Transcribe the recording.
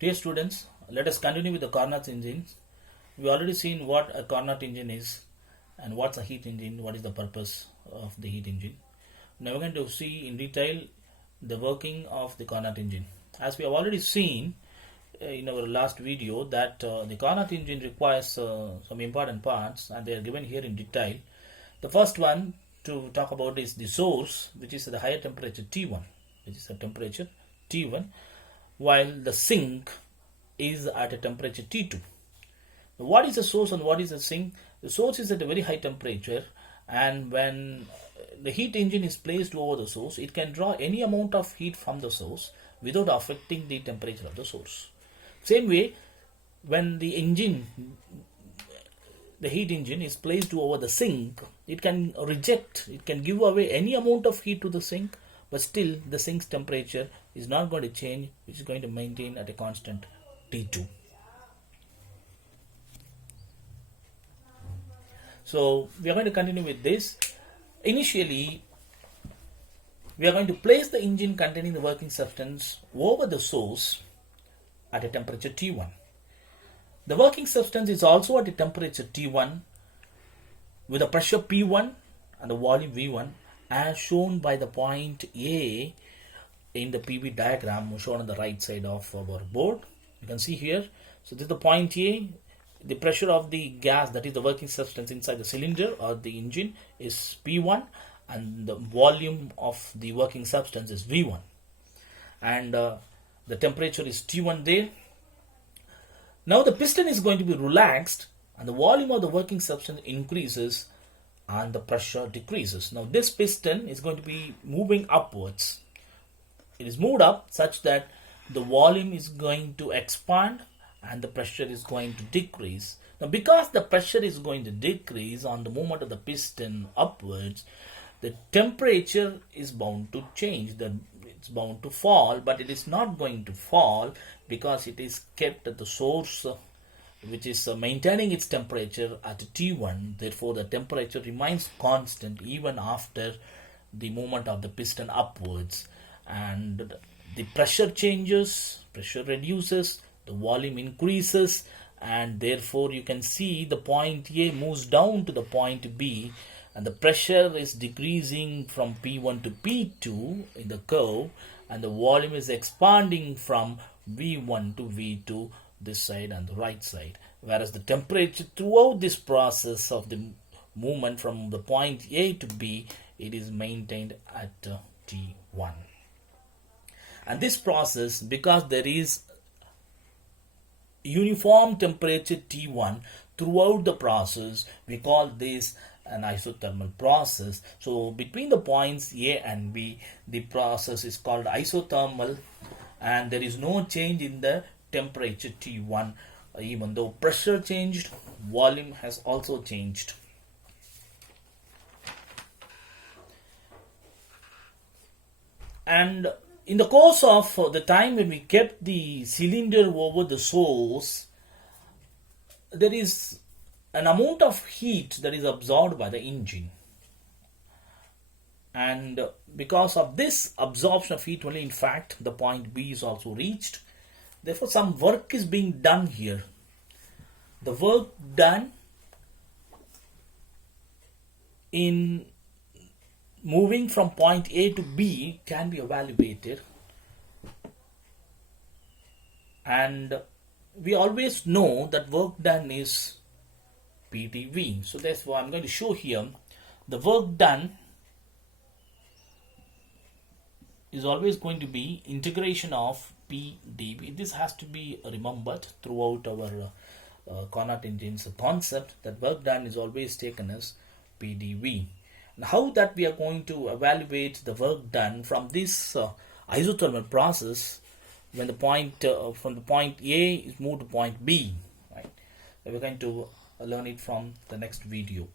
Dear students, let us continue with the Carnot engine. We already seen what a Carnot engine is and what's a heat engine, what is the purpose of the heat engine. Now we're going to see in detail the working of the Carnot engine. As we have already seen in our last video that the Carnot engine requires some important parts and they are given here in detail. The first one to talk about is the source, which is at the higher temperature T1, which is a temperature T1, while the sink is at a temperature T2. Now, what is the source and what is the sink? The source is at a very high temperature, and when the heat engine is placed over the source, it can draw any amount of heat from the source without affecting the temperature of the source. Same way, when the heat engine is placed over the sink, it can give away any amount of heat to the sink, but still the sink's temperature is not going to change, which is going to maintain at a constant T2. So we are going to continue with this. Initially, we are going to place the engine containing the working substance over the source at a temperature T1. The working substance is also at a temperature T1 with a pressure P1 and the volume V1 as shown by the point A in the PV diagram shown on the right side of our board. You can see here. So this is the point A. The pressure of the gas, that is the working substance inside the cylinder or the engine, is P1 and the volume of the working substance is V1. And the temperature is T1 there. Now the piston is going to be relaxed and the volume of the working substance increases and the pressure decreases. Now this piston is going to be moving upwards. It is moved up such that the volume is going to expand and the pressure is going to decrease. Now because the pressure is going to decrease on the movement of the piston upwards, the temperature is bound to change. It's bound to fall, but it is not going to fall because it is kept at the source, which is maintaining its temperature at T1. Therefore, the temperature remains constant even after the movement of the piston upwards. And the pressure changes, pressure reduces, the volume increases, and therefore you can see the point A moves down to the point B, and the pressure is decreasing from P1 to P2 in the curve, and the volume is expanding from V1 to V2, this side and the right side. Whereas the temperature throughout this process of the movement from the point A to B, it is maintained at T1. And this process, because there is uniform temperature T1 throughout the process, we call this an isothermal process. So between the points A and B, the process is called isothermal, and there is no change in the temperature T1. Even though pressure changed, volume has also changed. And in the course of the time when we kept the cylinder over the source, there is an amount of heat that is absorbed by the engine. And because of this absorption of heat only, in fact, the point B is also reached. Therefore, some work is being done here. The work done in moving from point A to B can be evaluated. And we always know that work done is PdV. So therefore, I'm going to show here the work done is always going to be integration of PdV. This has to be remembered throughout our Carnot engine's concept, that work done is always taken as PdV. And how that we are going to evaluate the work done from this isothermal process when the point from the point A is moved to point B, right? So we're going to learn it from the next video.